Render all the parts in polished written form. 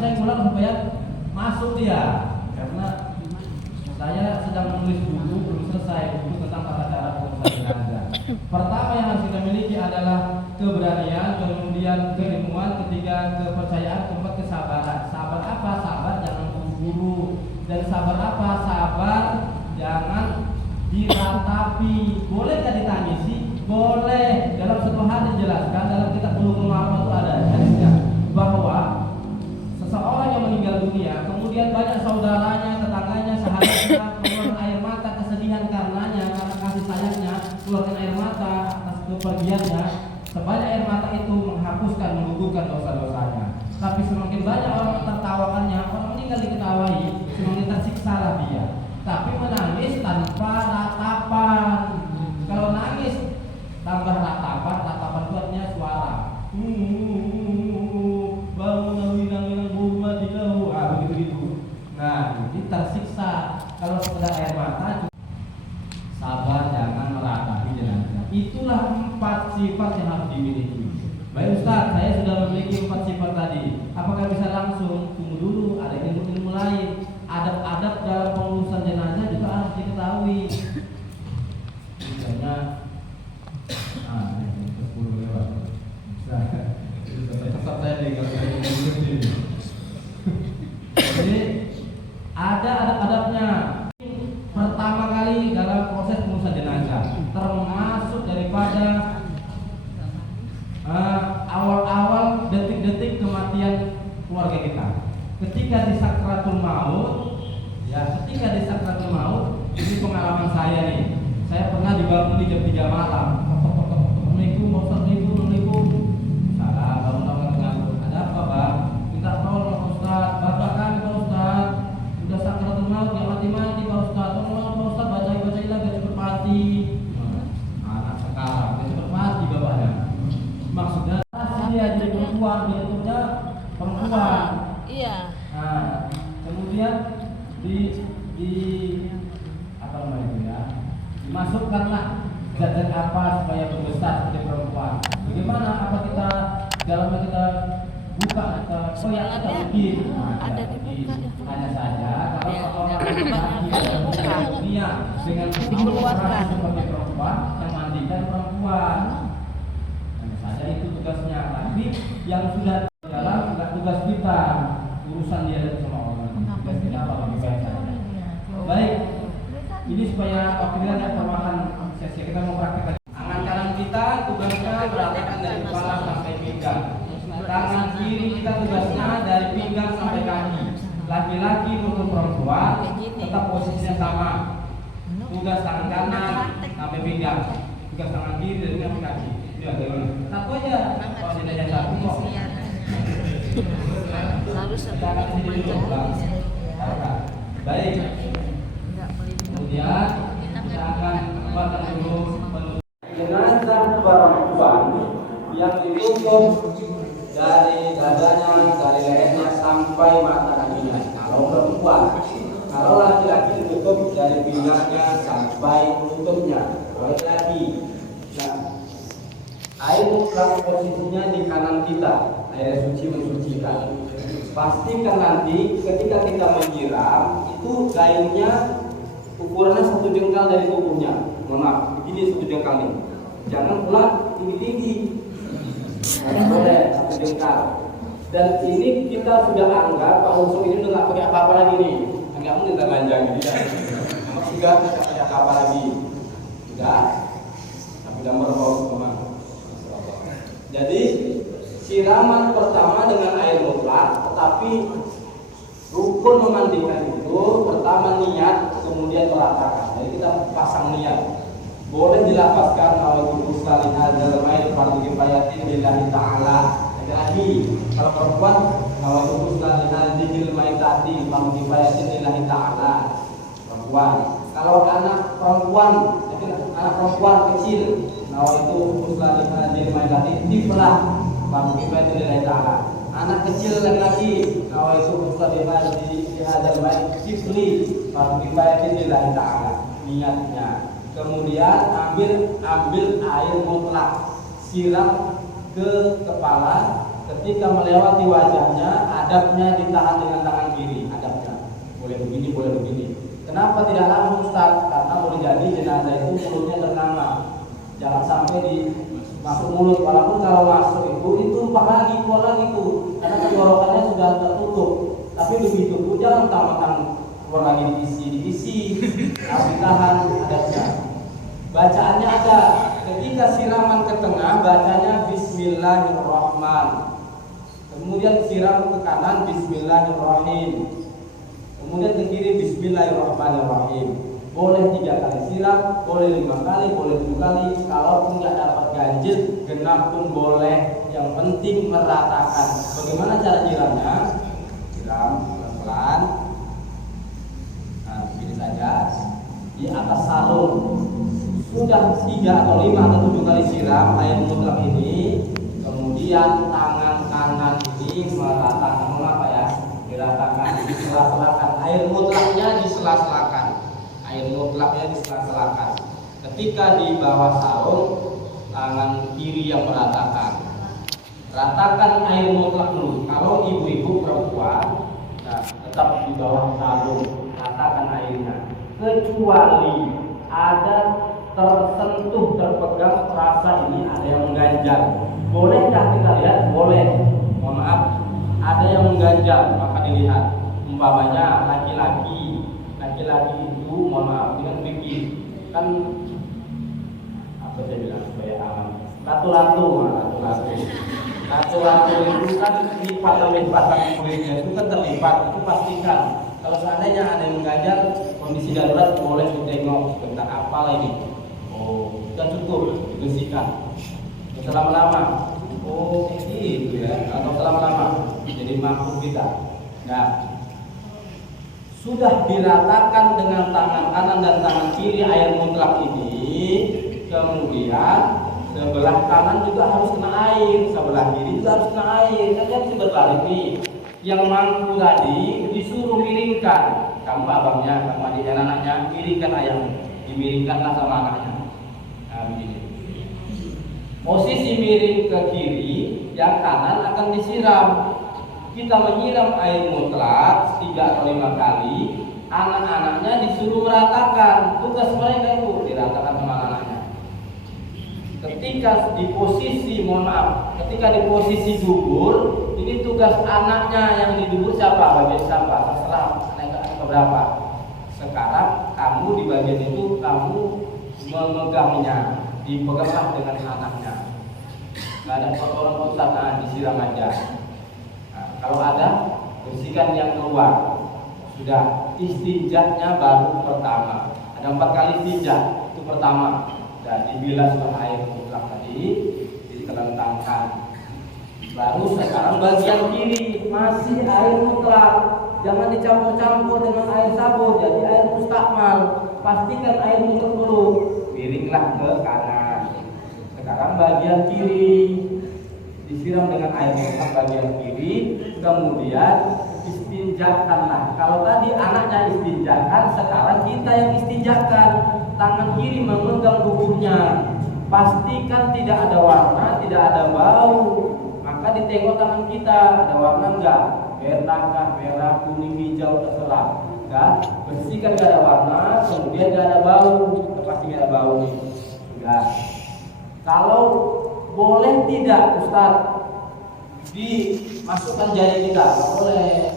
saya ulang supaya masuk dia, karena saya sedang menulis buku belum selesai, buku tentang tata cara pengurusan jenazah. Pertama yang harus kita miliki adalah keberanian, kemudian keilmuan, ketiga kepercayaan, keempat kesabaran. Sabar apa? Sabar jangan buru-buru. Dan sabar apa? Sabar jangan diratapi. Boleh nggak ditangisi? Boleh. Dalam satu hadis dijelaskan dalam kitab Bulughul Maram itu ada hadisnya bahwa seseorang yang meninggal dunia, kemudian banyak saudaranya, tetangganya, sahabatnya keluar air mata kesedihan karenanya, karena kasih sayangnya, keluarkan air mata atas kepergiannya. Sebanyak air mata itu menghapuskan, menggugurkan dosa-dosanya. Tapi semakin banyak orang tertawakannya, orang meninggal diketawahi, semakin tersiksalah dia. Tapi menangis tanpa ratapan. Kalau nangis tambah ratapan, ratapan itu artinya suara. Bangun minang burmatilahu, begitu. Nah, ini tersiksa. Kalau sekedar air mata, sabar jangan meratapi jenazah. Itulah 4 sifat yang harus dimiliki. Baik Ustaz, saya sudah memiliki 4 sifat tadi. Apakah bisa langsung? Tunggu dulu, ada ilmu-ilmu lain. Adab-adab dalam pengurusan jenazah juga harus diketahui. Misalnya, ini 10 lewat. Bisa. Tetap saya nih kalau saya ini. Jadi ada adab-adabnya. Pertama kali dalam proses pengurusan jenazah, termasuk daripada awal-awal detik-detik kematian keluarga kita. Ketika di sakratul maut, ini pengalaman saya nih. Saya pernah dibangun di jam 3 malam. Assalamualaikum, Assalamualaikum. Salah, bangun. Ada apa, Bang? Minta tolong Pak Ustaz. Bapak kan Pak Ustaz, udah sakratul maut, nggak mati-mati Pak Ustaz. Tolong Pak Ustaz, bacain lagi cepet mati. Anak sekarang, cepet mati bapaknya. Maksudnya dia jadi perempuan, dia tuh perempuan. Iya. Nah, kemudian di apa namanya itu ya? Dimasukkanlah zat-zat apa supaya berbesar seperti perempuan. Bagaimana? Apa kita dalamnya kita buka atau koyak kita bikin? Ada dibuka ya. Hanya saja kalau Ya, orang dibuka. dunia dengan Dikeluarkan. seperti perempuan yang mandikan perempuan. Hanya saja itu tugasnya. Tapi yang sudah dalam bukan tugas kita, urusan dia dan sama orang. Tugas kita apa bagi saya. Baik, ini supaya waktu kita tidak termakan sesi, kita mau praktekkan. Tangan kanan kita tugasnya berangkat dari kepala sampai pinggang. Tangan kiri kita tugasnya dari pinggang sampai kaki. Laki-laki maupun perempuan tetap posisinya sama. Tugas tangan kanan sampai pinggang. Tugas tangan kiri dari sampai kaki. Ya, gimana? Satu aja. Kalau tidak ada satu kok. Harus Kita akan sini dulu, Bang. Baik. Kemudian kita akan membuatkan dulu jenazah perempuan yang ditutup dari dadanya, dari lehernya sampai mata kakinya. Kalau perempuan, kalau laki-laki ditutup dari pinggangnya sampai lututnya. Laki-laki. Nah, air mutlak posisinya di kanan kita. Air suci mensucikan. Pastikan nanti ketika kita menyiram itu gayungnya ukurannya 1 jengkal dari tubuhnya. Mohon maaf, begini 1 jengkal nih. Jangan pula tinggi-tinggi. Boleh 1 jengkal. Dan ini kita sudah anggap Pak Unsur ini udah nggak pakai apa-apa lagi nih. Nggak mungkin terlanjang gitu ya. Nomor 3 tidak pakai apa-apa lagi. Sudah. Tapi gambar Pak Unsur memang. Jadi siraman pertama dengan air mutlak, tetapi rukun memandikan itu pertama niat, kemudian meratakan. Jadi kita pasang niat. Boleh dilapaskan kalau itu salih hadzal mayit fardu kifayatin lillahi ta'ala. Lagi kalau perempuan kalau itu salih hadzal mayitati fardu kifayatin lillahi ta'ala. Perempuan. Kalau anak perempuan, jadi anak perempuan kecil, kalau itu salih hadzal mayitati tiflah fardu kifayatin lillahi ta'ala. Anak kecil lagi kalau itu salih hadzal mayit tifli fardu kifayatin lillahi ta'ala. Niatnya. Kemudian ambil air mutlak, siram ke kepala, ketika melewati wajahnya, adabnya ditahan dengan tangan kiri, adabnya. Boleh begini, boleh begini. Kenapa tidak langsung Ustaz? Karena boleh jadi jenazah itu mulutnya ternama. Jangan sampai masuk mulut, walaupun kalau masuk itu lagi, keluar lagi tuh, karena tenggorokannya sudah tertutup. Tapi begitu pun jangan tambahkan keluar lagi diisi, harus ditahan adabnya. Bacaannya ada, ketika siraman ke tengah bacanya Bismillahirrahmanirrahim. Kemudian siram ke kanan Bismillahirrahmanirrahim. Kemudian ke kiri Bismillahirrahmanirrahim. Boleh 3 kali siram, boleh 5 kali, boleh 7 kali. Kalaupun nggak dapat ganjil, genap pun boleh. Yang penting meratakan. Bagaimana cara nyiramnya? Siram pelan-pelan. Nah, begini saja. Di atas sarung. Sudah 3 atau 5 atau 7 kali siram air mutlak ini. Kemudian tangan kanan ini meratakan, mengapa ya? Diratakan, disela-selakan. Air mutlaknya disela-selakan. Air mutlaknya disela-selakan. Ketika di bawah sarung, tangan kiri yang meratakan. Ratakan air mutlak dulu. Kalau ibu-ibu perempuan, nah, tetap di bawah sarung, ratakan airnya. Kecuali ada tersentuh, terpegang, terasa ini ada yang mengganjal. Bolehkah kita lihat? Boleh. Mohon maaf, ada yang mengganjal, maka dilihat. Umpamanya laki-laki itu, mohon maaf, dengan pikir kan apa saya bilang supaya aman. Ratu-ratu itu kan lipatan kulitnya itu kan terlipat, itu pastikan. Kalau seandainya ada yang mengganjal, kondisi darurat boleh ditengok sebentar apa ini. Oh, sudah cukup dibersihkan. Selama-lama, oh gitu ya, atau selama-lama jadi makhluk kita. Nah, sudah diratakan dengan tangan kanan dan tangan kiri air mutlak ini, kemudian sebelah kanan juga harus kena air, sebelah kiri juga harus kena air. Kan bisa berbalik nih. Yang mampu tadi disuruh miringkan, kamu abangnya, kamu adik dan anaknya, miringkan ayam, dimiringkanlah sama anaknya. Nah, begini. Posisi miring ke kiri, yang kanan akan disiram. Kita menyiram air mutlak 3 atau 5 kali. Anak-anaknya disuruh meratakan. Tugas mereka itu diratakan sama anaknya. Ketika di posisi, mohon maaf, ketika di posisi dubur, ini tugas anaknya yang di dubur siapa? Bagian siapa? Terserah anaknya keberapa. Sekarang kamu di bagian itu kamu memegangnya. Dipeganglah dengan anaknya. Nggak ada kotoran kotoran, disiram aja. Nah, kalau ada, bersihkan yang keluar. Sudah, istinjaknya baru pertama. Ada 4 kali istinjak, itu pertama. Dan dibilas ke air mutlak tadi, ditelentangkan. Baru sekarang bagian kiri masih air mutlak. Jangan dicampur-campur dengan air sabun, jadi air mustakmal. Pastikan air mutlak dulu. Miringlah ke kanan. Sekarang bagian kiri disiram dengan air mutlak bagian kiri, kemudian istinjakanlah. Kalau tadi anaknya istinjakan, sekarang kita yang istinjakan. Tangan kiri memegang tubuhnya. Pastikan tidak ada warna, tidak ada bau. Maka ditengok tangan kita, ada warna enggak? Merah, kuning, hijau, terserah. Enggak, bersihkan gak ada warna, kemudian gak ada bau. Pasti gak ada bau nih. Sudah. Kalau boleh tidak Ustaz dimasukkan jari kita, boleh.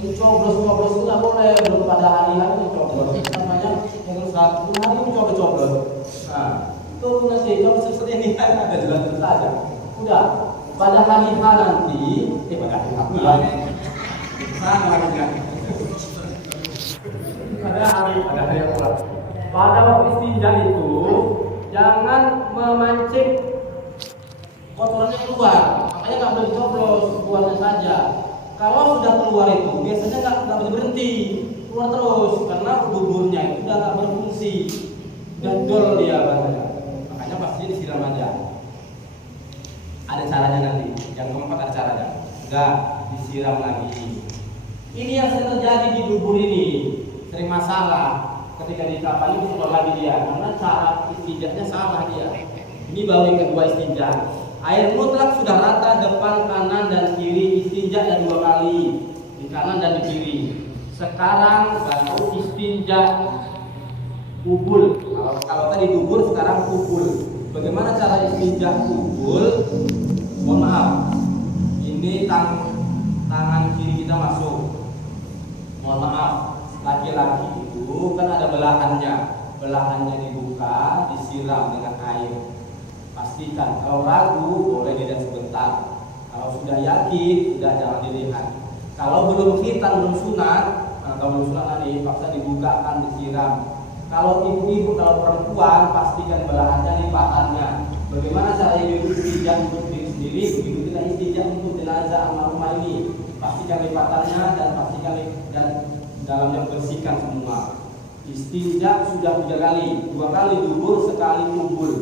Mencoblos-coblos itu nggak boleh, belum pada hari-hari mencoblos. Namanya yang satu hari mencoblos-coblos. Nah, itu nanti kalau seperti ini kan ada jelas saja. Udah pada hari nanti, pada hari bulan, sana harusnya. Pada hari yang pulang. Pada waktu istinja itu jangan memancing kotorannya keluar, makanya nggak boleh dicoblos, keluarnya saja. Kalau sudah keluar itu biasanya nggak berhenti, keluar terus karena duburnya itu udah nggak berfungsi, udah dol dia bahasanya. Makanya pasti disiram aja. Ada caranya nanti, yang keempat ada caranya. Udah disiram lagi. Ini yang sering terjadi di dubur ini, sering masalah. Ketika ditapal itu keluar lagi dia, karena cara istinjaknya salah dia. Ini baru yang kedua istinjak. Air mutlak sudah rata depan, kanan, dan kiri. Istinja ada 2 kali, di kanan dan di kiri. Sekarang baru istinja kubul. Kalau tadi dubur, sekarang kubul. Bagaimana cara istinja kubul? Mohon maaf, ini tangan kiri kita masuk. Mohon maaf, laki-laki itu kan ada belahannya. Belahannya dibuka, disiram dengan air. Pastikan, kalau ragu boleh dilihat sebentar. Kalau sudah yakin, sudah jangan dilihat. Kalau belum khitan, belum sunat, kalau belum sunat tadi paksa dibukakan, disiram. Kalau ibu-ibu, kalau perempuan, pastikan belahannya lipatannya. Bagaimana cara ibu istinja untuk diri sendiri, begitu kita istinja untuk jenazah almarhumah ini. Pastikan lipatannya dan pastikan dan dalamnya bersihkan semua. Istinja sudah 3 kali, 2 kali dubur, sekali kubul.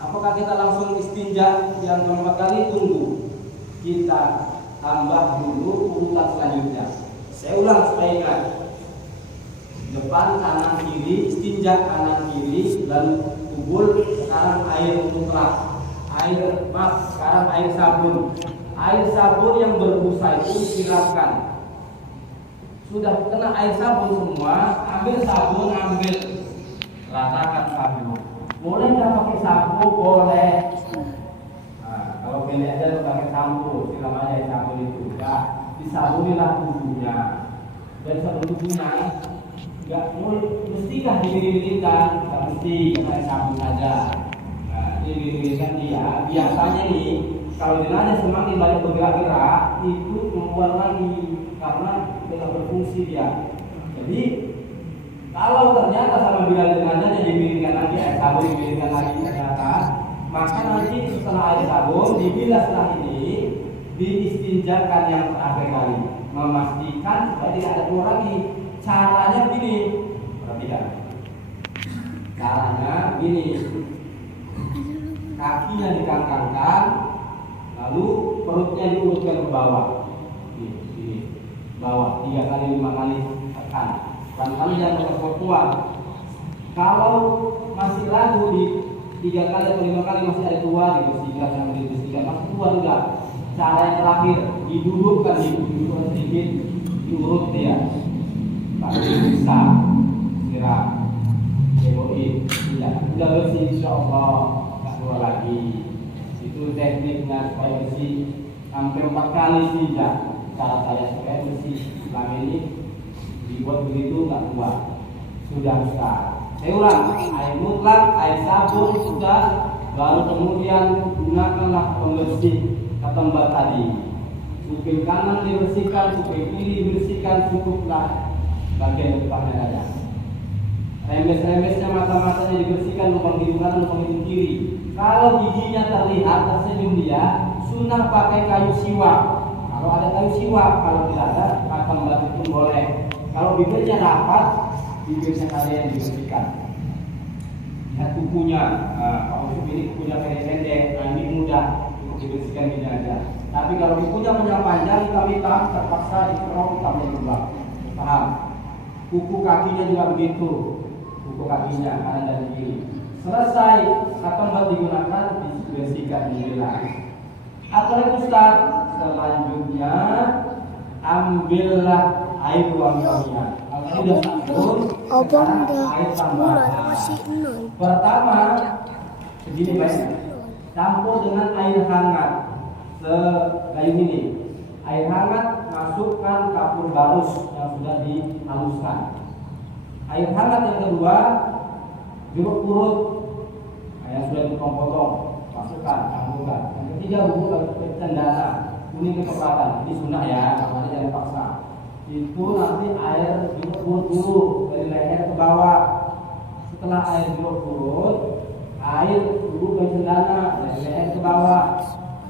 Apakah kita langsung istinja yang keempat kali? Tunggu, kita tambah dulu urutan selanjutnya. Saya ulang supaya ingat. Depan, kanan, kiri, istinja kanan kiri, lalu kubul. Sekarang air mutlak, sekarang air sabun. Air sabun yang berbusa itu siramkan. Sudah kena air sabun semua, ambil sabun, ratakan sabun. Boleh nggak pakai sampo? Boleh. Nah, kalau pilih aja pakai sampo, siram aja sabun itu. Ya, disabunilah tubuhnya. Dan sabun tubuhnya nggak mestikah dibiri-birikan, nggak mesti pakai sabun saja. Nah, dibiri-birikan dia. Biasanya nih, kalau jenazah semakin banyak bergerak-gerak, itu keluar lagi karena tidak berfungsi dia. Jadi kalau ternyata sama bila jenazahnya dibilinkan lagi, air sabun dibilinkan lagi ternyata, maka nanti setelah air sabun dibilas setelah ini, diistinjakan yang terakhir kali, memastikan supaya tidak ada keluar lagi. Caranya begini, perhatikan. Caranya begini, kakinya dikangkangkan, lalu perutnya diurutkan ke bawah, di bawah 3 kali 5 kali tekan. Barangkali yang kuat. Kalau masih ragu di 3 kali atau 5 kali masih ada keluar, dibersihkan, masih keluar juga. Cara yang terakhir, didudukkan sedikit, diurut dia. Lalu bisa siram, heboin, sudah bersih, insya Allah nggak keluar lagi. Itu tekniknya supaya bersih. Hampir 4 kali tidak. Cara saya supaya bersih. Selama ini dibuat begitu nggak kuat, sudah besar. Saya ulang, air mutlak, air sabun sudah, baru kemudian gunakanlah pembersih ketempat tadi. Kuping kanan dibersihkan, kuping kiri dibersihkan, cukuplah bagian depannya saja. Remes-remesnya, mata-matanya dibersihkan, lubang hidung kanan, lubang hidung kiri. Kalau giginya terlihat tersenyum dia, sunnah pakai kayu siwak. Kalau ada kayu siwak, kalau tidak ada, kata batu pun boleh. Kalau bibirnya rapat, bibirnya kalian dibersihkan. Lihat kukunya, kalau ini kukunya pendek-pendek, nah ini mudah untuk dibersihkan gini aja. Tapi kalau kukunya panjang, hitam-hitam, terpaksa dikerok hitamnya juga. Paham? Kuku kakinya juga begitu, kuku kakinya kanan dan kiri. Selesai, kata digunakan, dibersihkan inilah. Apalagi Ustaz, selanjutnya ambillah air wangian. Kalau sudah sabun, air tambahan. Pertama, begini baik, campur dengan air hangat sekayu ini. Air hangat masukkan kapur barus yang sudah dihaluskan. Air hangat yang kedua, jeruk purut yang sudah dipotong-potong, masukkan, campurkan. Yang ketiga, bubuk cendana kuning kecoklatan. Ini sunnah ya, namanya jangan paksa. Itu nanti air jeruk purut dulu dari leher ke bawah. Setelah air jeruk purut, air bubuk cendana dari leher ke bawah.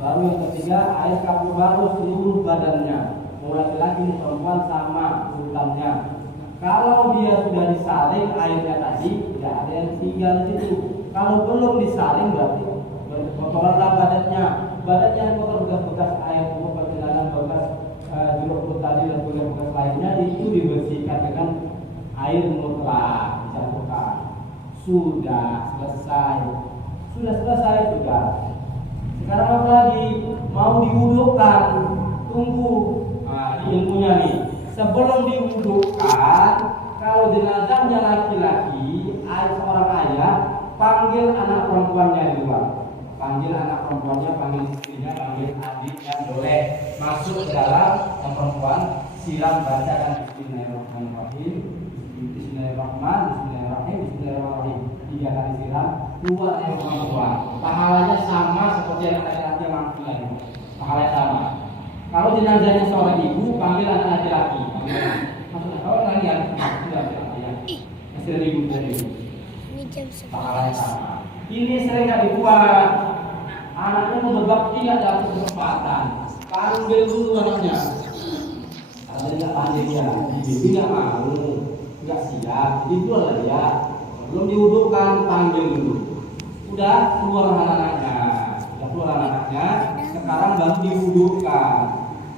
Baru yang ketiga, air kapur baru seluruh badannya. Mau laki-laki, perempuan sama urutannya. Kalau dia sudah disaring airnya tadi, tidak ada yang tinggal di situ. Kalau belum disaring berarti kotoranlah badannya. Badannya yang kotor, bekas air, bekas bekas jeruk purut tadi dan bekas lainnya itu dibersihkan dengan air mutlak, dicampurkan. Sudah selesai. Sudah. Sekarang apa lagi? Mau diwudukan, tunggu. Nah, ini ilmunya nih. Sebelum diwudukan, kalau jenazahnya laki-laki, seorang ayah panggil anak perempuannya di luar. Panggil anak perempuannya, panggil istrinya, panggil adiknya, boleh masuk ke dalam. Yang perempuan siram, bacakan Bismillahirrahmanirrahim, Bismillahirrahmanirrahim, Bismillahirrahmanirrahim. 3 kali siram, keluar yang perempuan. Pahalanya sama seperti yang laki-laki yang mampu lagi. Pahalanya sama. Kalau jenazahnya seorang ibu, panggil anak laki-laki. Maksudnya kalau kalian sudah ayah, masih ada ibu dari ibu. Pahalanya sama. Ini sering nggak dibuat. Anaknya mau berbakti nggak dapat kesempatan. Panggil dulu anaknya. Kalau dia nggak panggil dia, ibu nggak mau, nggak siap. Jadi keluar lah dia. Belum diwudukan, panggil dulu. Udah keluar anak-anaknya. Udah keluar anak-anaknya. Sekarang baru diwudukan.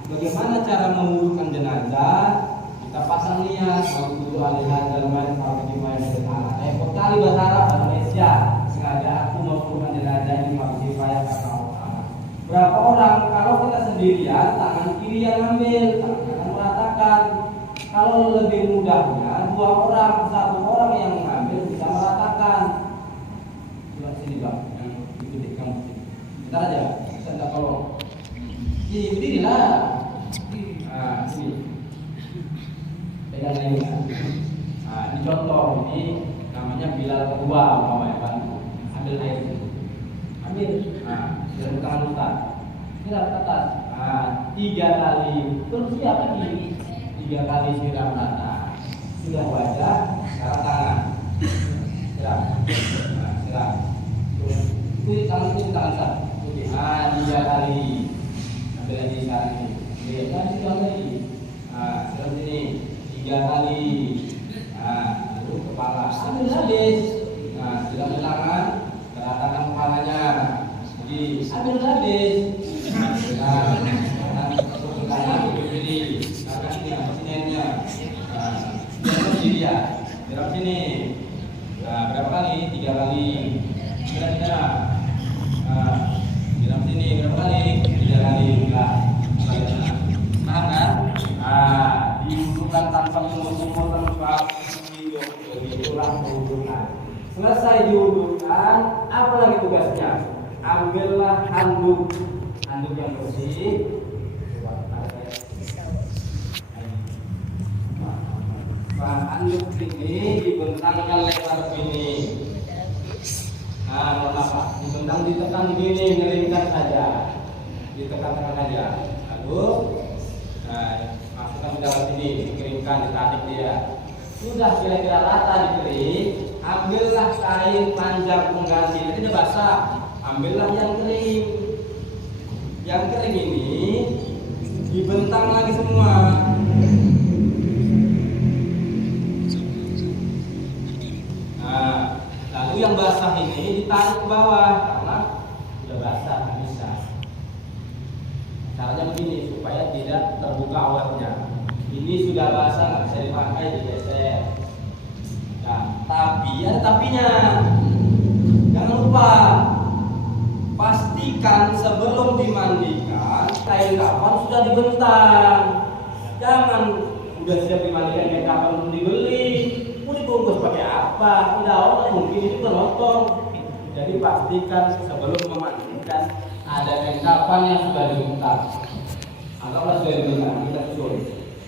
Bagaimana cara mewudukan jenazah? Kita pasang niat. Waktu alihadzal mayit faqdimain berkala. Kali bahasa Arab, bahasa Indonesia. Sengaja aku mewudukan jenazah ini mabdi payah kata Allah. Berapa orang? Kalau kita sendirian, tangan kiri yang ambil, tangan kanan meratakan. Kalau lebih mudahnya, 2 orang, 1 orang yang mengambil bisa meratakan. Coba sini bang, yang ikuti kamu. Bentar aja, saya minta tolong. Ini berdirilah. Nah, sini. Pegang ini. Nah, ini contoh ini namanya Bilal kedua, umpamanya bantu. Ambil air. Ambil. Nah, dari tangan Ustaz. Siram ke atas. Nah, 3 kali. Terus siap lagi. 3 kali siram rata. Sudah wajah, sekarang tangan. Siram. Nah, siram. Itu tangan itu tangan Ustaz. Nah, 3 kali. Ambil lagi sekarang ini. Lihat kan siram lagi. Nah, siram sini 3 kali. Nah, lalu kepala. Ambil habis. Nah, siram tangan, ratakan kepalanya. Jadi ambil habis. Nah, kanan berdiri. Sinennya. Nah, sini ya. Siram sini. Nah, berapa kali? 3 kali. Kira-kira. Nah, siram sini berapa kali? 3 kali. Nah, paham kan? Nah, diwudukan tanpa sumur-sumur tanpa itulah mewudukan. Selesai diwudukan, apa lagi tugasnya? Ambillah handuk yang bersih. Handuk ini dibentangkan lebar begini. Nah, apa? Dibentang, ditekan begini, ngeringkan saja. Ditekan-tekan saja. Lalu, masukkan ke dalam sini, dikeringkan, ditarik dia. Sudah kira-kira rata dikering, ambillah kain panjang pengganti. Ini udah basah, ambillah yang kering. Yang kering ini dibentang lagi semua. Nah, lalu yang basah ini ditarik ke bawah karena sudah basah, nggak bisa. Caranya begini supaya tidak terbuka awalnya. Ini sudah basah, nggak bisa dipakai, digeser. Nah, tapi ada tapinya. Jangan lupa pastikan sebelum dimandikan kain kafan sudah dibentang. Jangan udah siap dimandikan kain kafan belum dibeli, mau dibungkus pakai apa? Tidak, orang mungkin itu penonton. Jadi pastikan sebelum memandikan ada kain kafan yang sudah dibentang. Anggaplah sudah dibentang, kita susun.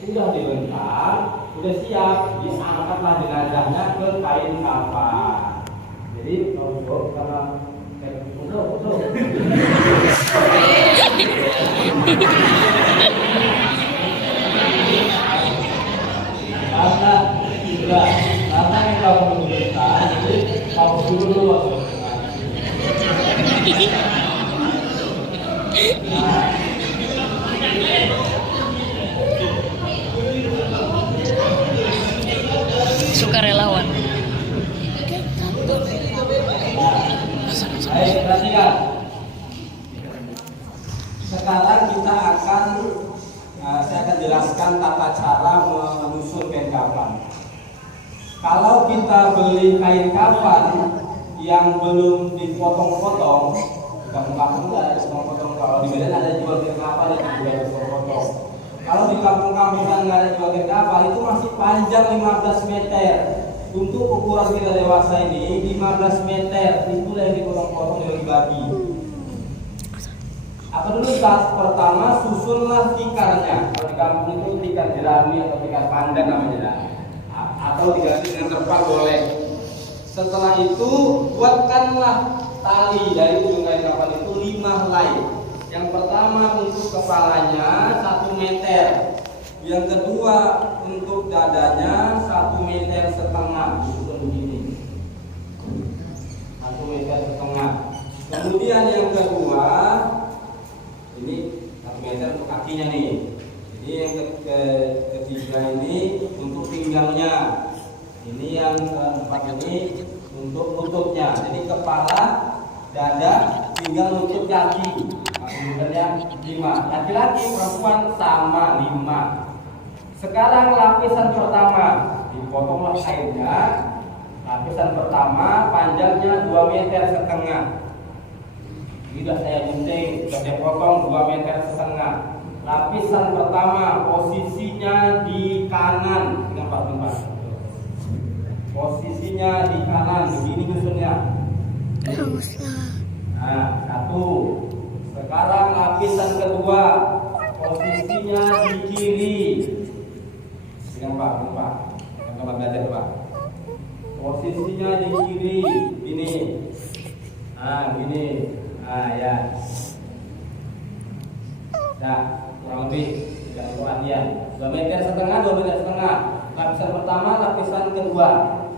Sudah dibentang, sudah siap, diangkatlah jenazahnya ke kain kafan. Jadi kalau karena karena kita menunjukkan, jadi harus dulu waktu. Sukarelawan. Baik, perhatikan. Sekarang kita akan saya akan jelaskan tata cara menyusun kain kafan. Kalau kita beli kain kafan yang belum dipotong-potong, kampung-kampung nggak ada tukang potong. Kalau di Medan ada jual kapal itu jual tukang potong. Kalau di kampung-kampung yang nggak ada jual kapal itu masih panjang 15 meter. Untuk ukuran kita dewasa ini 15 meter, itulah yang dipotong-potong dari babi. Apa dulu tahap pertama, susunlah tikarnya. Kalau di kampung itu tikar jerami atau tikar pandan namanya, atau diganti dengan terpal boleh. Setelah itu buatkanlah tali dari ujung kain kapal itu 5 helai. Yang pertama untuk kepalanya 1 meter. Yang kedua untuk dadanya 1,5 meter, disusun begini. 1,5 meter. Kemudian yang kedua ini 1 meter untuk kakinya nih. Ini yang ketiga ini untuk pinggangnya. Ini yang keempat ini untuk lututnya. Jadi kepala, dada, pinggang, lutut, kaki. Kemudian 5. Laki-laki perempuan sama 5. Sekarang lapisan pertama, dipotonglah kainnya. Lapisan pertama panjangnya 2,5 meter. Ini sudah saya gunting, sudah saya potong 2,5 meter. Lapisan pertama posisinya di kanan, tempat. Posisinya di kanan, begini nyusunnya. Nah, 1. Sekarang lapisan kedua posisinya di kiri. Pak, belajar Pak. Posisinya di kiri, ini. Gini. Ya. Nah, kurang lebih jangan perhatian. 2,5 meter, 2,5 meter. Lapisan pertama, lapisan kedua.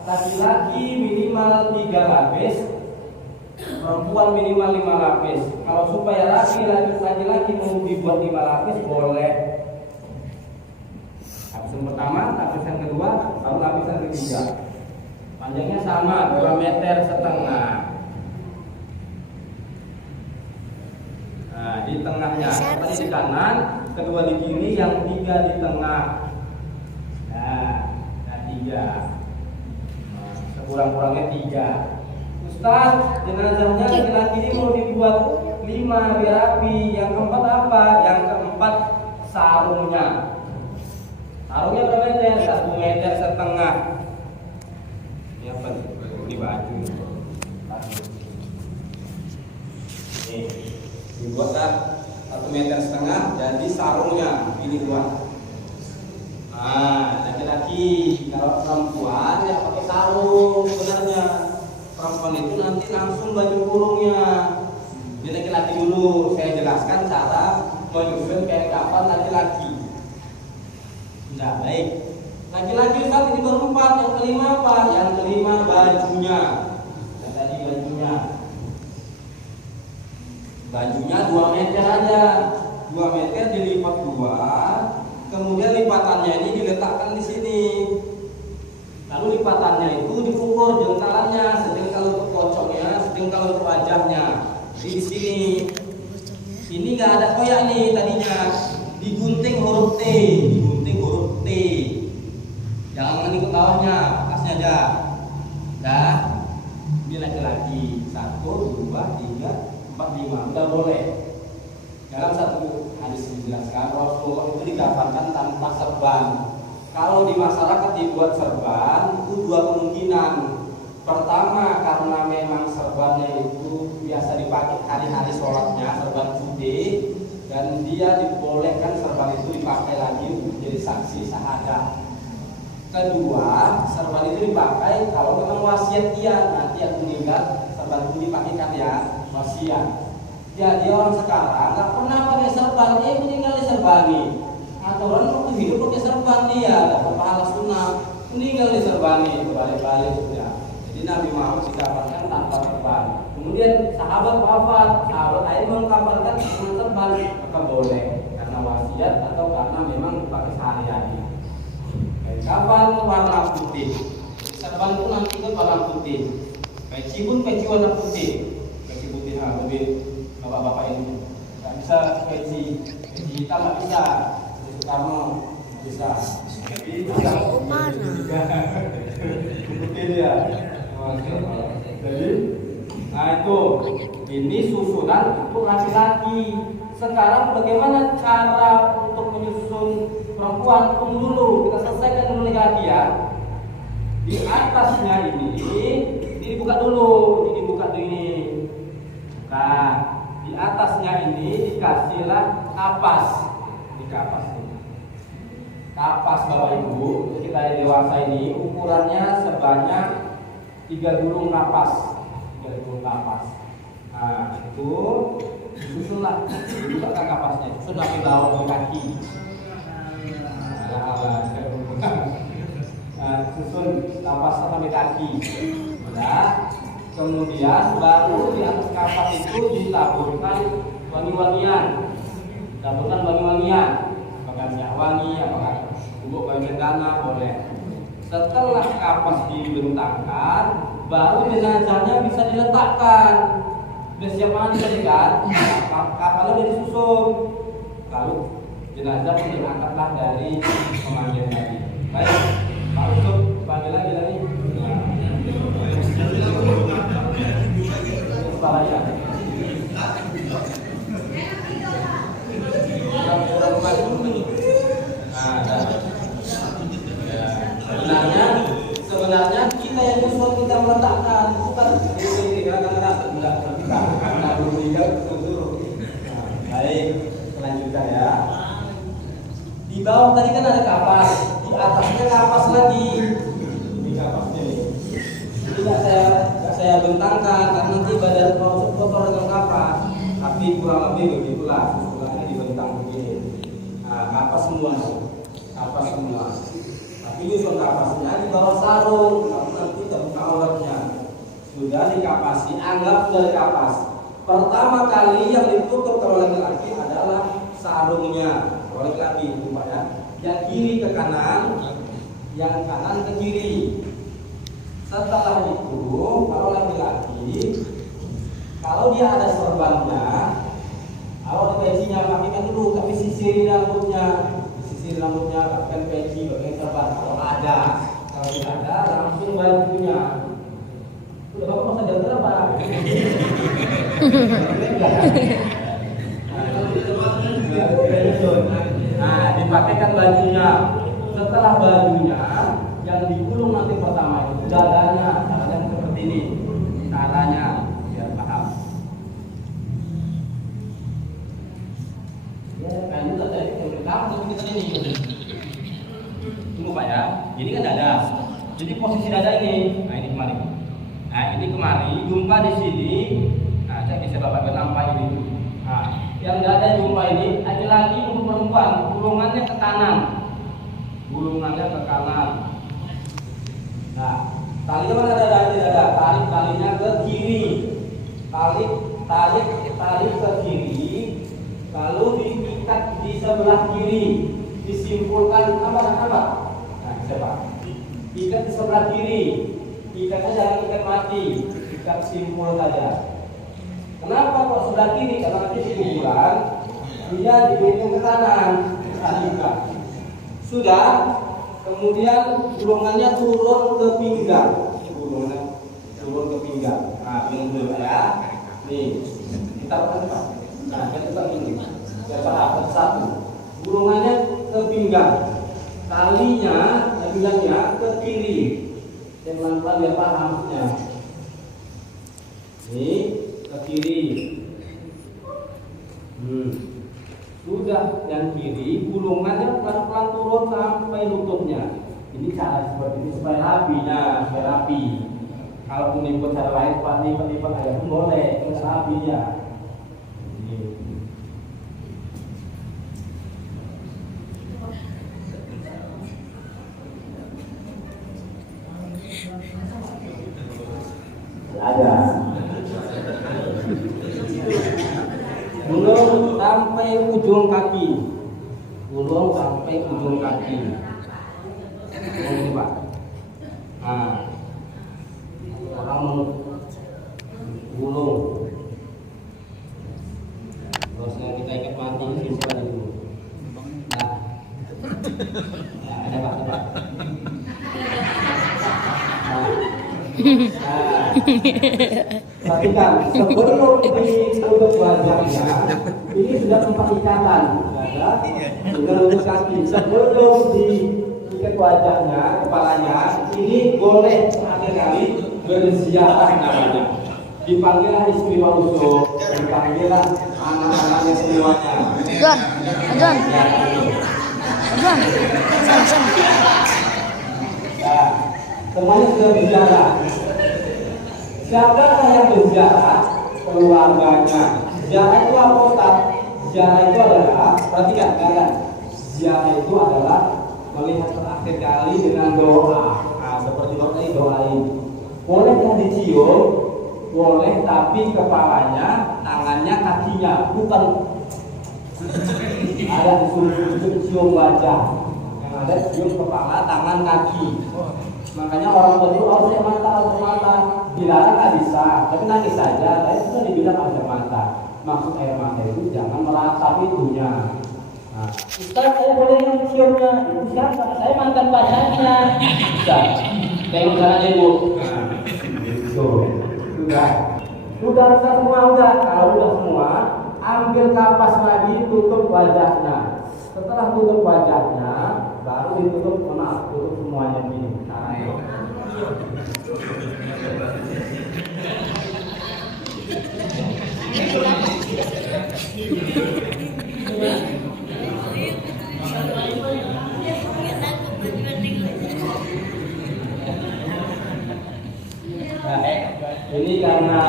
Laki-laki minimal 3 lapis, perempuan minimal 5 lapis. Kalau supaya laki-laki mau dibuat 5 lapis boleh. Lapisan pertama, lapisan kedua, lalu lapisan ketiga. Panjangnya sama 2,5 meter. Nah, di tengahnya, tadi di kanan, kedua di kiri, yang 3 di tengah. Nah 3. Sekurang-kurangnya 3. Ustaz, jenazahnya laki-laki ini mau dibuat 5 biar rapi. Yang keempat apa? Yang keempat sarungnya. Sarungnya berapa meter? 1,5 meter. Ini apa nih? Ini baju. Ini dibuatkan 1,5 meter, jadi sarungnya ini buat. Laki-laki. Kalau perempuan ya pakai sarung sebenarnya. Perempuan itu nanti langsung baju kurungnya. Jadi laki-laki dulu saya jelaskan cara menyusun kain kapal laki-laki. Nah, baik. Laki-laki saat ini baru 4. Yang kelima apa? Yang kelima bajunya. Dan tadi bajunya. Bajunya 2 meter aja. 2 meter dilipat 2. Kemudian lipatannya ini diletakkan di sini. Lalu lipatannya itu diukur jengkalannya, sejengkal untuk pocongnya, sejengkal untuk wajahnya. Di sini. Ini nggak ada koyak nih tadinya. Digunting huruf T, Jangan ikut bawahnya, atasnya aja. Dah. Ini laki-laki. 1, 2, 3, 4, 5. Udah boleh. Dalam satu hadis dijelaskan Rasulullah itu digafarkan tanpa serban. Kalau di masyarakat dibuat serban itu 2 kemungkinan. Pertama, karena memang serbannya itu biasa dipakai hari-hari sholatnya, serban putih, dan dia dibolehkan serban itu dipakai lagi untuk jadi saksi syahadat. Kedua, serban itu dipakai kalau memang wasiat dia, nanti yang meninggal serban itu dipakaikan ya, wasiat. Jadi orang sekarang nggak pernah pakai serban, meninggal diserbani. Atau orang waktu hidup pakai serban dia, dapat pahala sunnah, meninggal diserbani, balik-balik sudah. Jadi Nabi Muhammad dikabarkan tanpa serban. Kemudian sahabat wafat, sahabat lain mengkabarkan dengan serban, maka boleh karena wasiat atau karena memang pakai sehari-hari. Kapan warna putih? Serban itu nanti ke warna putih. Peci pun peci warna putih. Peci putih lebih bapak-bapak ini nggak bisa peci hitam, nggak bisa. Soekarno bisa. Jadi bisa. Putih dia. Jadi, nah itu Ini susunan untuk laki-laki. Sekarang bagaimana cara untuk menyusun perempuan? Tunggu dulu, kita selesaikan dulu lagi ya. Di atasnya ini dibuka dulu, ini dibuka dulu ini. Nah, di atasnya ini dikasihlah kapas, di kapas ini. Kapas Bapak Ibu, untuk kita yang dewasa ini ukurannya sebanyak 3 gulung kapas, 3 gulung kapas. Nah, itu disusunlah, dibuka kapasnya, susun sampai bawah di kaki. Nah, susun kapas sampai kaki. Nah, kemudian baru di atas kapas itu ditaburkan wangi-wangian. Taburkan wangi-wangian. Apakah minyak wangi, apakah bubuk cendana, boleh. Setelah kapas dibentangkan, baru jenazahnya bisa diletakkan. Sudah siap mandi tadi kan? Kapalnya udah disusun. Lalu jenazah pun diangkatlah dari pemandian tadi. Baik, Pak Ustaz, panggil lagi tadi. Kepalanya. Sebenarnya kita yang usul kita meletakkan, bukan ini baik, selanjutnya ya. Di bawah tadi kan ada kapas, di atasnya kapas lagi. Di kapasnya ini. Tidak saya bentangkan karena nanti badan mau kotor dengan kapas. Tapi kurang lebih begitulah, susunannya dibentang begini. Nah, kapas semua, kapas semua. Tapi nyusun kapasnya di bawah sarung, karena nanti terbuka auratnya. Sudah dikapasi, anggap sudah dikapas. Pertama kali yang ditutup kalau laki-laki adalah sarungnya, kalau laki-laki itu Pak ya. Yang kiri ke kanan, yang kanan ke kiri. Setelah itu, kalau laki-laki, kalau dia ada sorbannya, kalau ada pecinya pakaikan dulu, tapi sisirin rambutnya. Sisir rambutnya, pakai peci, pakai serban kalau ada. Kalau tidak ada, langsung bajunya. Udah Bapak masa jam berapa? Nah, dipakaikan bajunya. Setelah bajunya, yang digulung nanti pertama itu dadanya seperti ini. Caranya, biar paham. Ya, kan itu tadi tapi kita ini. Tunggu Pak ya. Ini kan dada. Jadi posisi dada ini. Nah, ini kemari. Nah, ini kemari. Jumpa di sini. Nah, saya bisa Bapak nampak ini. Nah, yang dada jumpa ini laki-laki untuk perempuan. Gulungannya ke kanan. Gulungannya ke kanan. Nah, talinya mana dada? Tarik talinya ke kiri. Tarik ke kiri. Lalu diikat di sebelah kiri, disimpulkan apa? Nah, siapa? Ikat di sebelah kiri, ikatnya jangan ikat mati, ikat simpul saja. Kenapa kok sebelah kiri? Karena nanti simpulan dia dihitung ke kanan, ikat. Sudah, kemudian gulungannya turun ke pinggang, Nah, ini dulu ya. Nih, kita apa? Nah, kita ini. Ya Pak, satu. Gulungannya ke pinggang. Pinggangnya ke kiri. Dan pelan-pelan biar paham maksudnya. Ini ke kiri. Sudah yang kiri, gulungannya pelan-pelan turun sampai lututnya. Ini cara seperti ini supaya rapi. Nah, supaya rapi. Kalaupun ikut cara lain, Pak, lipat aja pun boleh, terus rapi ya. Ada. Gulung sampai ujung kaki. Ini Pak. Nah, orang gulung. Terus yang kita ikat mati simpel dulu. Nah, ada Pak. Nah. Perhatikan, sebelum ditutup wajahnya, ini sudah 4 ikatan, ya, sudah lurus kaki. Sebelum diikat wajahnya, kepalanya, ini boleh terakhir kali berziarah namanya. Dipanggillah istri Yusuf, dipanggillah anak-anaknya semuanya. John, John, John, sana. Nah, semuanya sudah berziarah. Siapakah yang berziarah? Keluarganya. Ziarah itu apa, Ustaz? Ziarah itu adalah, perhatikan, kan? Ziarah itu adalah melihat terakhir kali dengan doa. Nah, seperti waktu ini doain. Boleh yang dicium, boleh, tapi kepalanya, tangannya, kakinya, bukan ada disuruh cium wajah. Yang ada cium kepala, tangan, kaki. Makanya orang berdua harus air mata. Dilarang nggak bisa, tapi nangis saja. Tapi itu dibilang air mata. Maksud air mata itu jangan meratap itunya. Nah, Ustaz, saya boleh yang ciumnya? Itu siapa? Saya mantan pacarnya. Bisa. Tengok sana ibu. Nah, itu sudah semua udah. Kalau udah semua, ambil kapas lagi, tutup wajahnya. Setelah tutup wajahnya, baru ditutup, tutup semuanya ini. Nah, ini karena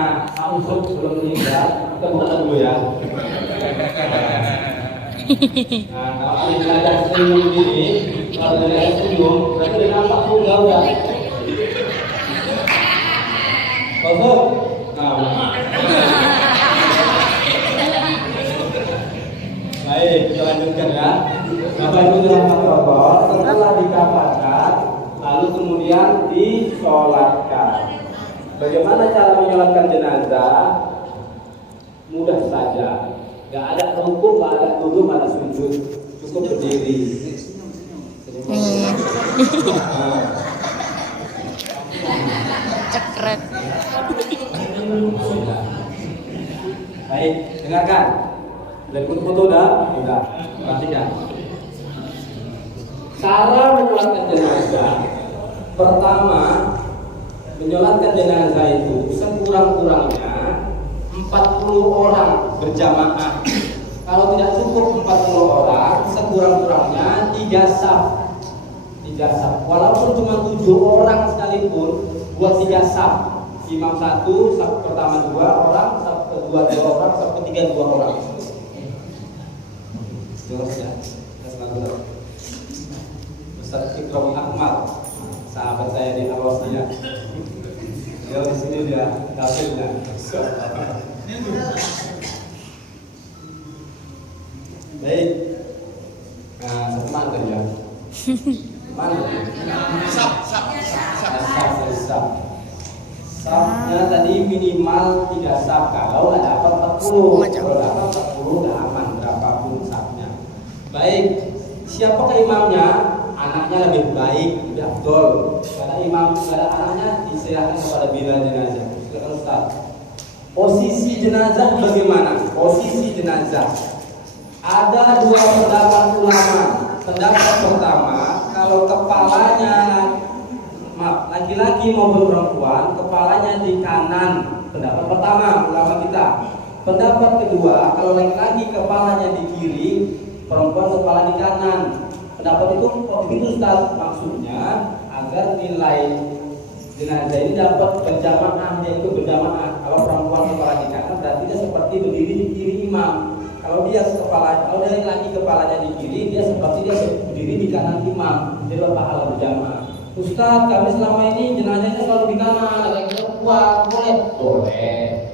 Usut belum meninggal, kita buka dulu ya. Nah, kalau ada belajar senyum gini, kalau belajar senyum, berarti udah nampak tuh enggak udah. Kosong. Nah. Baik, kita lanjutkan ya. Bapak Ibu dirahmati, setelah dikafatkan, lalu kemudian disolatkan. Bagaimana cara menyolatkan jenazah? Mudah saja. Gak ada rukuk, gak ada duduk, gak ada sujud, cukup berdiri. Cekrek. Baik, dengarkan. Dari foto udah. Perhatikan. Cara menyolatkan jenazah. Pertama, menyolatkan jenazah itu sekurang-kurangnya 40 orang berjamaah. Kalau tidak cukup 40 orang, sekurang-kurangnya 3 saf. 3 saf. Walaupun cuma 7 orang sekalipun, buat 3 saf. Imam 1, saf pertama 2 orang, saf kedua 2 orang, saf ketiga 2 orang. Jelas ya? Ustaz Ikram Akmal, sahabat saya di Al-Wasiyah. Dia di sini dia kafirnya. Baik. Nah, setelah ya. Mana? Safnya tadi minimal 3 saf. Kalau nggak dapat 40, kalau dapat 40 nggak aman berapapun safnya. Baik. Siapakah imamnya? Anaknya lebih baik, lebih afdol. Karena imam, karena anaknya diserahkan kepada bila jenazah. Silakan Ustaz. Posisi jenazah bagaimana? Posisi jenazah. Ada 2 pendapat ulama. Pendapat pertama, kalau kepalanya, maaf, laki-laki maupun perempuan, kepalanya di kanan. Pendapat pertama ulama kita. Pendapat kedua, kalau laki-laki kepalanya di kiri, perempuan kepala di kanan. Pendapat itu kok begitu Ustaz? Maksudnya agar nilai jenazah ini dapat berjamaah, yaitu berjamaah. Kalau perempuan kepala di kanan berarti dia seperti berdiri di kiri imam. Kalau dia laki kepalanya di kiri, dia seperti dia berdiri di kanan imam. Dia pahala berjamaah. Ustaz, kami selama ini jenazahnya selalu di kanan, ada yang perempuan, boleh.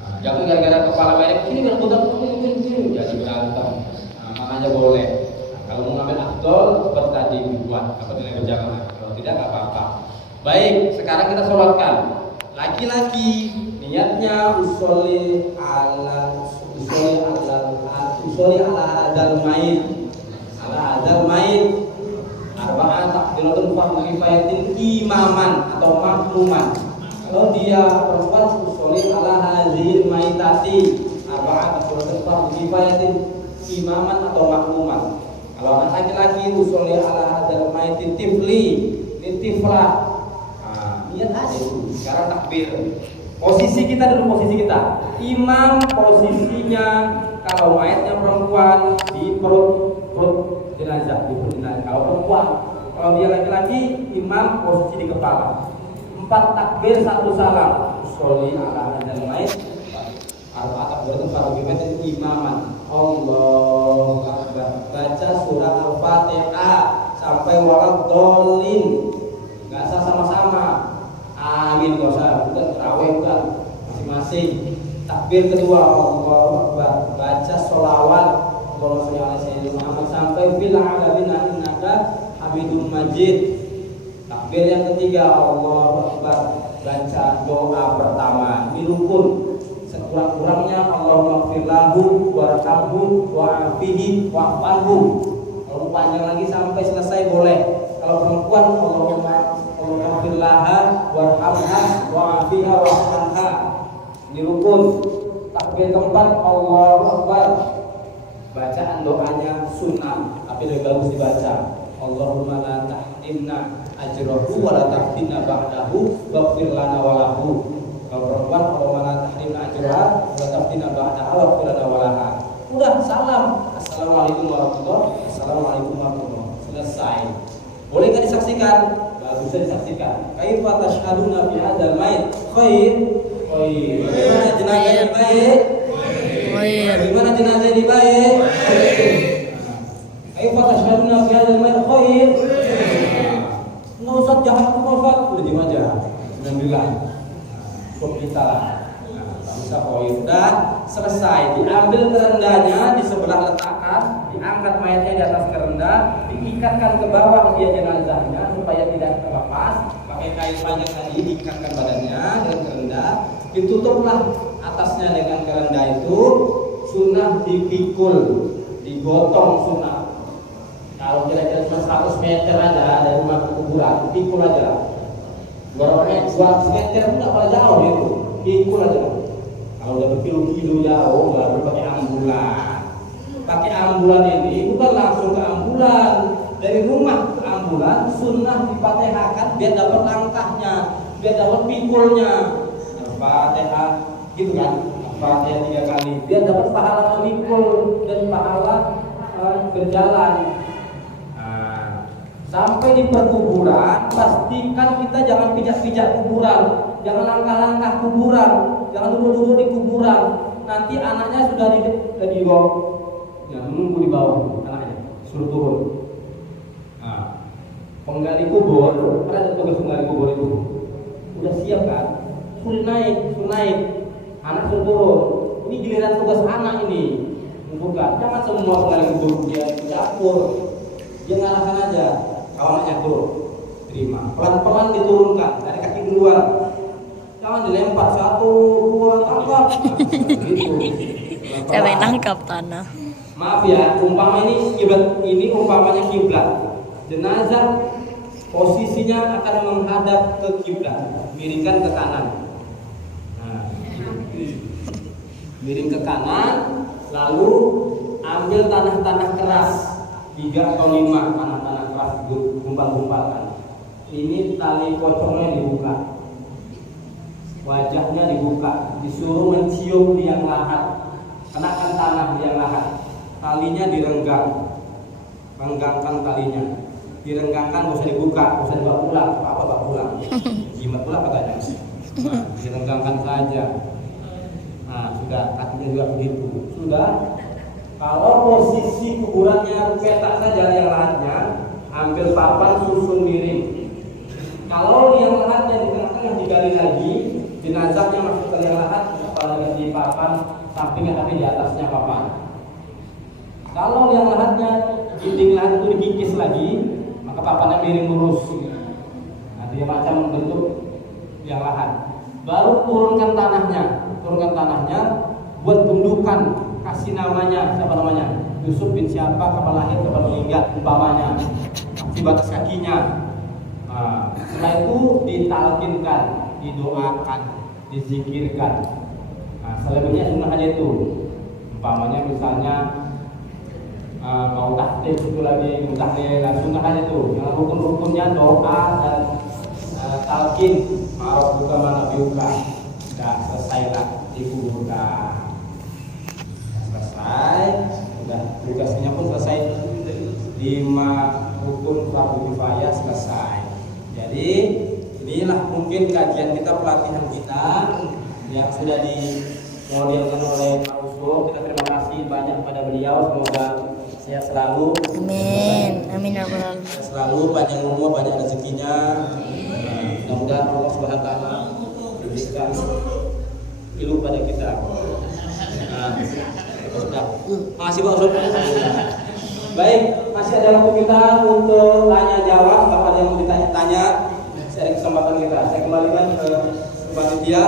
Nah, jangan gara-gara kepala mereka ini berebutan jadi berantem. Nah, makanya boleh. Kalau mau ngambil afdol seperti tadi dibuat apa dengan berjamaah. Kalau tidak nggak apa-apa. Baik, sekarang kita sholatkan. Laki-laki niatnya usoli ala adal maid arba'ah takbiratun fardhu kifayatin imaman atau makmuman. Kalau dia perempuan sholli ala hadzil maitati arba'at suratan fardu kifayatin imaman atau makmuman. Kalau anak laki-laki sholli ala hadzal maiti tifli litiflah. Niat aja dulu. Sekarang takbir. Posisi kita dulu, posisi kita. Imam posisinya kalau mayatnya perempuan di perut jenazah, di perut jenazah. Kalau perempuan, kalau dia laki-laki, imam posisi di kepala. 4 takbir, 1 salam. Sholli ala hadzal mait. Arba'at berarti para gibat imaman. Allahu akbar. Baca surat Al-Fatihah sampai waladhdallin. Enggak usah sama-sama. Amin, enggak usah. Bukan tarawih, bukan. Masing-masing. Takbir kedua, Allahu akbar. Baca sholawat Allahumma sholli ala sayyidina Muhammad sampai fil alamin innaka Hamidum Majid. Takbir yang ketiga, Allahu akbar. Baca doa pertama. Ini rukun. Sekurang-kurangnya Allahumma ighfir lahu warhamhu wa'afihi wa'fu. Kalau panjang lagi sampai selesai boleh. Kalau perempuan Allahumma ighfir laha warhamha wa'afiha wa'anha. Ini rukun. Takbir keempat, Allahu akbar. Bacaan doanya sunnah, tapi lebih bagus dibaca. Allahumma la tahrimna ajrahu wa la tahrimna ba'dahu waghfir lana wa lahu. Kalau perempuan, Allahumma la tahrimna ajraha wa la tahrimna ba'daha waghfir lana wa laha. Udah salam. Assalamualaikum warahmatullahi wabarakatuh. Assalamualaikum warahmatullahi wabarakatuh. Selesai. Boleh enggak disaksikan? Bisa disaksikan. Kaifa tashhaduna bi hadzal mait? Khair. Khair. Bagaimana jenazah ini baik? Khair. Bagaimana jenazah ini baik? Khair. Kaifa tashhaduna bi hadzal mait? Khair. Enggak usah jahat tuh Ustaz. Udah diam aja. Alhamdulillah. Cukup kita lah. Bisa khair. Udah selesai. Diambil kerendahnya di sebelah letakan, diangkat mayatnya di atas kerenda, diikatkan ke bawah dia jenazahnya supaya tidak terlepas. Pakai kain panjang tadi diikatkan badannya dengan kerenda, ditutuplah atasnya dengan kerenda itu. Sunnah dipikul, digotong sunnah. Kalau kira-kira cuma 100 meter aja dari rumah ke kuburan, pikul aja. Berapa meter? 200 meter pun nggak pada jauh itu, pikul aja. Kalau udah berkilo-kilo jauh, baru pakai ambulan. Pakai ambulan ini bukan langsung ke ambulan. Dari rumah ke ambulan, sunnah difatihahkan biar dapat langkahnya, biar dapat pikulnya. Al-Fatihah, gitu kan? Al-Fatihah 3 kali, biar dapat pahala memikul dan pahala berjalan. Sampai di perkuburan, pastikan kita jangan pijak-pijak kuburan, jangan langkah-langkah kuburan, jangan duduk-duduk di kuburan. Nanti anaknya sudah di bawah, ya menunggu di bawah anaknya, suruh turun. Penggali kubur, ada tugas penggali kubur itu, udah siap kan? Suruh naik, anak suruh turun. Ini giliran tugas anak ini, bukan. Jangan semua penggali kubur dia di dapur, dia ngarahkan aja. Kawannya turun, terima. Pelan-pelan diturunkan dari kaki duluan. Jangan dilempar 1, 2, tangkap. Gitu. Sampai nangkap tanah. Maaf ya, umpama ini kiblat, ini umpamanya kiblat. Jenazah posisinya akan menghadap ke kiblat, miringkan ke kanan. Nah, miring ke kanan, lalu ambil tanah-tanah keras 3 atau 5 tanah-tanah keras gumpal-gumpalkan. Ini tali pocongnya dibuka, wajahnya dibuka, disuruh mencium liang lahat, kenakan tanah liang lahat, talinya direnggang, renggangkan talinya, direnggangkan, gak usah dibuka, gak usah dibawa pulang, apa bawa pulang, jimat pula katanya, nah, direnggangkan saja. Nah sudah, kakinya juga begitu, sudah. Kalau posisi kuburannya petak saja liang lahatnya, ambil papan susun miring. Kalau liang lahatnya di tengah-tengah digali lagi, jenazahnya masuk ke liang lahat, kepalanya di papan, sampingnya tapi di atasnya papan. Kalau liang lahatnya, dinding lahat itu dikikis lagi, maka papannya miring lurus. Nah, dia macam bentuk liang lahat. Baru turunkan tanahnya, buat gundukan. Kasih namanya, siapa namanya? Yusuf bin siapa, kapan lahir, kapan meninggal, umpamanya. Di batas kakinya. Nah, setelah itu ditalkinkan, didoakan. dizikirkan. Nah, selebihnya sunnah aja itu. Umpamanya misalnya mau tahlil itu lagi tahlil, nah sunnah aja itu. Yang rukun-rukunnya doa dan talqin, ma'ruf buka mana biuka. Sudah selesailah dikuburkan. Selesai, sudah tugasnya pun selesai. 5 rukun fardu kifayah selesai. Jadi inilah mungkin kajian kita, pelatihan kita yang sudah dimodelkan oleh Pak Usbo. Kita terima kasih banyak kepada beliau, semoga sehat selalu. Amin. Amin ya rabbal alamin. Sehat selalu, panjang umur, banyak rezekinya. Mudah-mudahan Allah Subhanahu wa taala berikan ilmu pada kita. Sudah. Makasih Pak Usbo. Baik, masih ada waktu kita untuk tanya jawab. Kalau ada yang mau ditanya-tanya, saya ada kesempatan kita. Saya kembalikan ke panitia.